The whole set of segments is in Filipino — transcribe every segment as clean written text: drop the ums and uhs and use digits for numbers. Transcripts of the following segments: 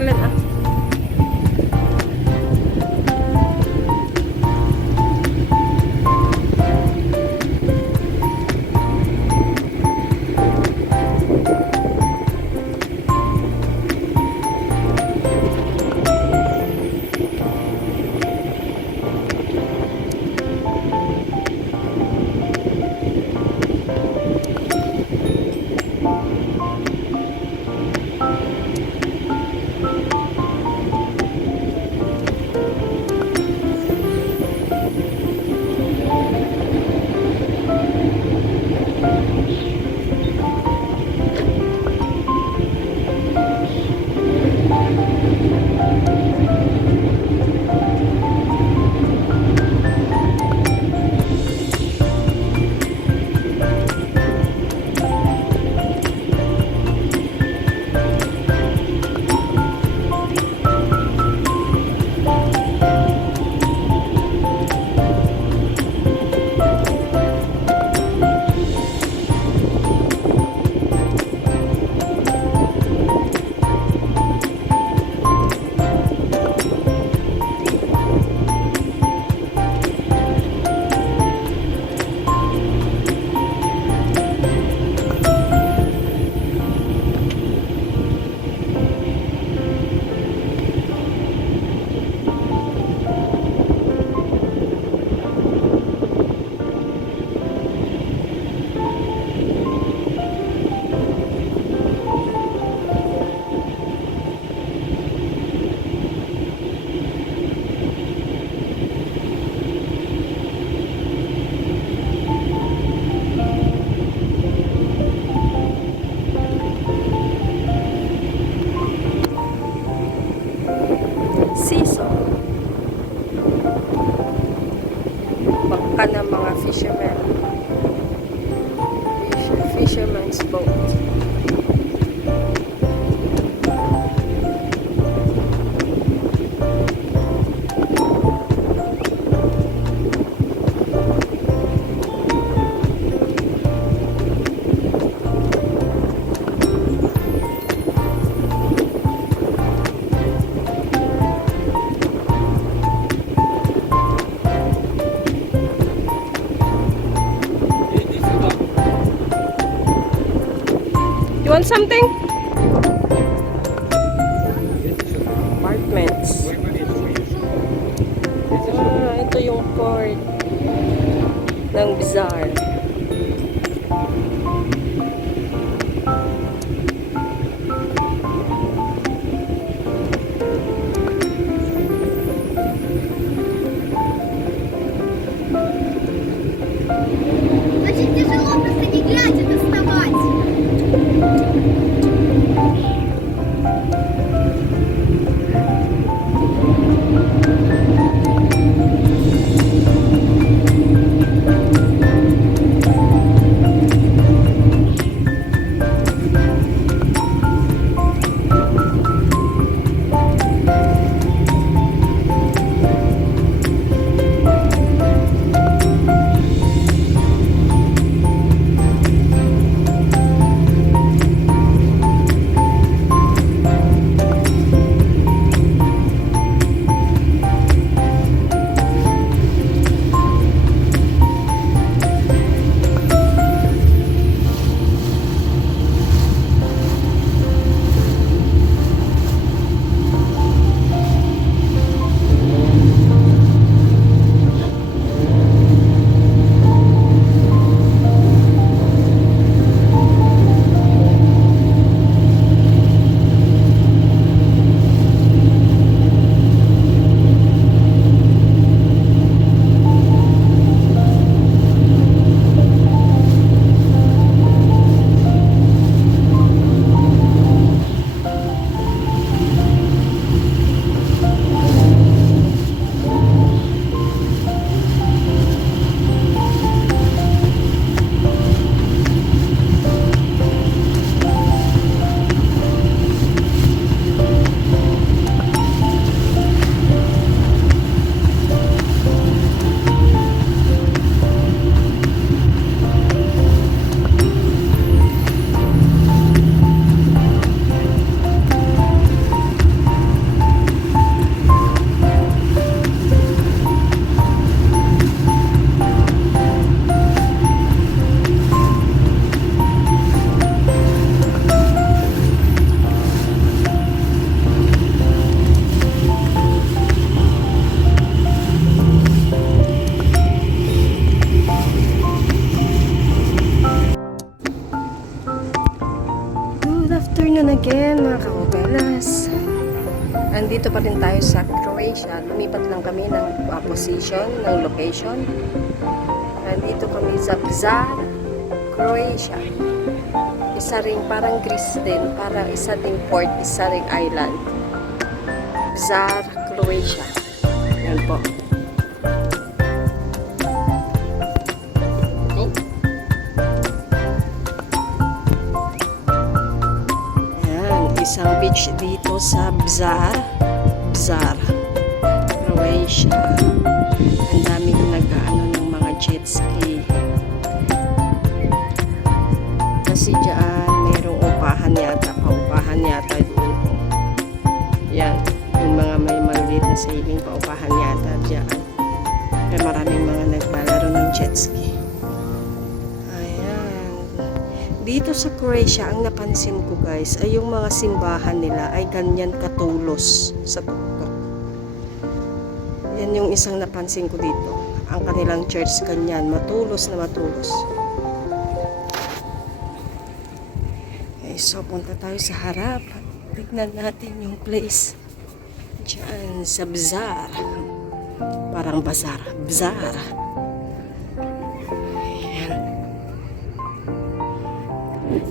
Island ah. Bangka ng mga fishermen. Fisherman's boat. You want something? Apartments. Ah, ito yung court ng bazaar. Очень тяжело просто не глядя доставать. Nandito pa rin tayo sa Croatia. Lumipat lang kami ng position, ng location. Nandito kami sa Bzar, Croatia. Isa ring parang Greece din. Parang isa ding port, isa ring island. Bzar, Croatia. Yan po. Isang beach dito sa Bzar, Croatia. Ang daming nag-ano ng mga jet ski. Kasi dyan mayroong upahan yata, paupahan yata doon. Yan, yung mga may maliit na sailing, paupahan yata dyan. Kaya maraming mga nagbalaro ng jet ski. Dito sa Croatia, ang napansin ko guys, ay yung mga simbahan nila ay ganyan katulos sa tuktok. Yan yung isang napansin ko dito. Ang kanilang church ganyan, matulos na matulos. Okay, so punta tayo sa harap. Tignan natin yung place. Diyan sa Bzar. Parang bazar. Bzar.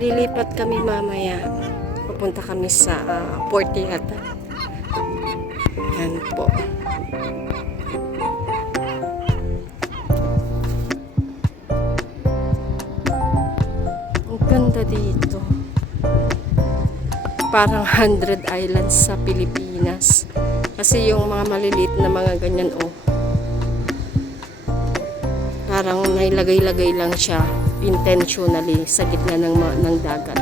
Lilipat kami mamaya. Pupunta kami sa port yata. Yan po. Ang ganda dito. Parang 100 islands sa Pilipinas. Kasi yung mga maliliit na mga ganyan, oh. Parang nailagay-lagay lang siya intentionally sa gitna ng dagat.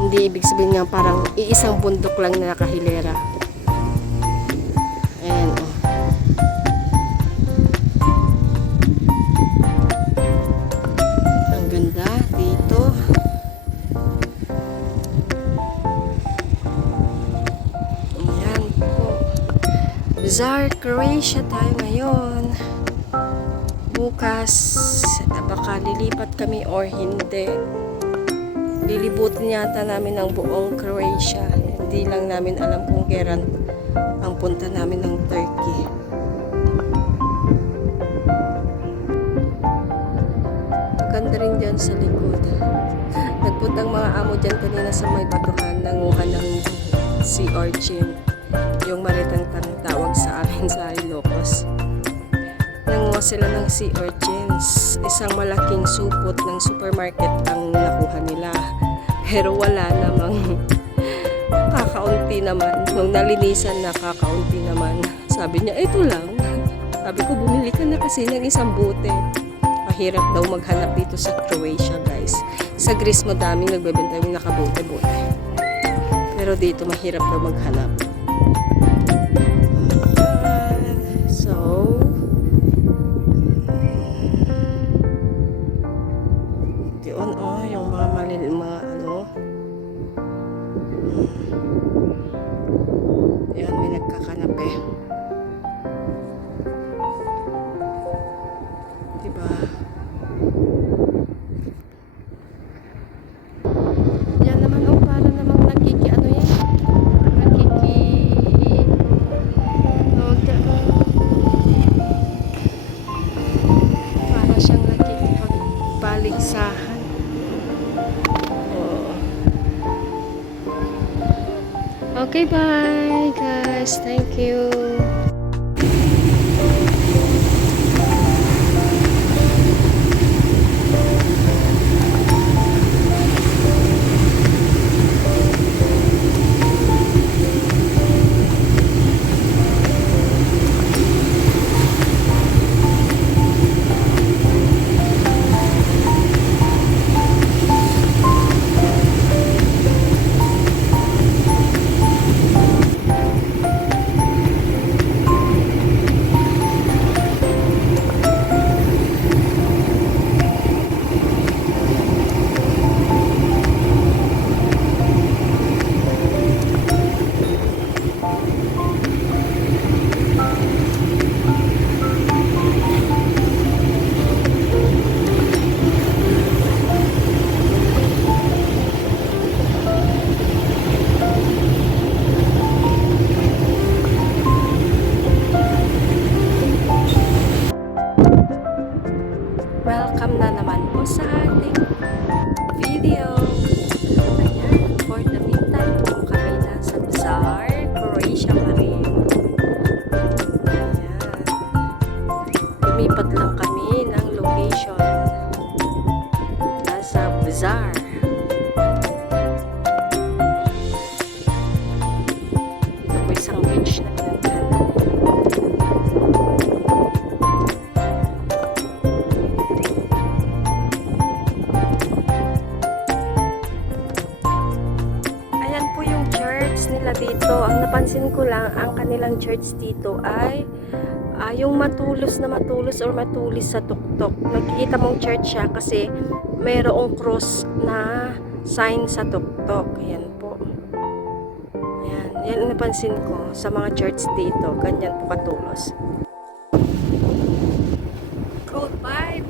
Hindi ibig sabihin nga parang iisang bundok lang na nakahilera. Ayan, oh. Ang ganda dito. Ayan po. Bzar, Croatia tayo ngayon. Bukas baka lilipat kami or hindi. Lilibutin yata namin ang buong Croatia. Hindi lang namin alam kung kailan ang punta namin ng Turkey. Ganda rin dyan sa likod. Nagpuntang mga amo dyan kanina sa may batuhan, nanguha ng sea urchin, yung maritang tawag sa amin sa Ilocos. Nanguha sila ng sea urchins. Isang malaking supot ng supermarket ang nakuha nila. Pero wala namang kakaunti naman. Nung nalinisan na kakaunti naman. Sabi niya, ito lang. Sabi ko, bumili ka na kasi ng isang bote. Mahirap daw maghanap dito sa Croatia, guys. Sa Greece, madaming nagbebenta yung nakabote-bote. Pero dito, mahirap daw maghanap. Yan, may nagkakanape. Diba? Yan naman, oh, para namang nakiki, ano yan? Nakiki... Para siyang nakikipagbaligsahan. Okay, bye guys. Thank you. ng church dito ay yung matulos or matulis sa tuktok. Nakikita mong church siya kasi mayroong cross na sign sa tuktok. Ayan po. Ayan. Yan ang napansin ko sa mga church dito. Ganyan po katulos. Road 5.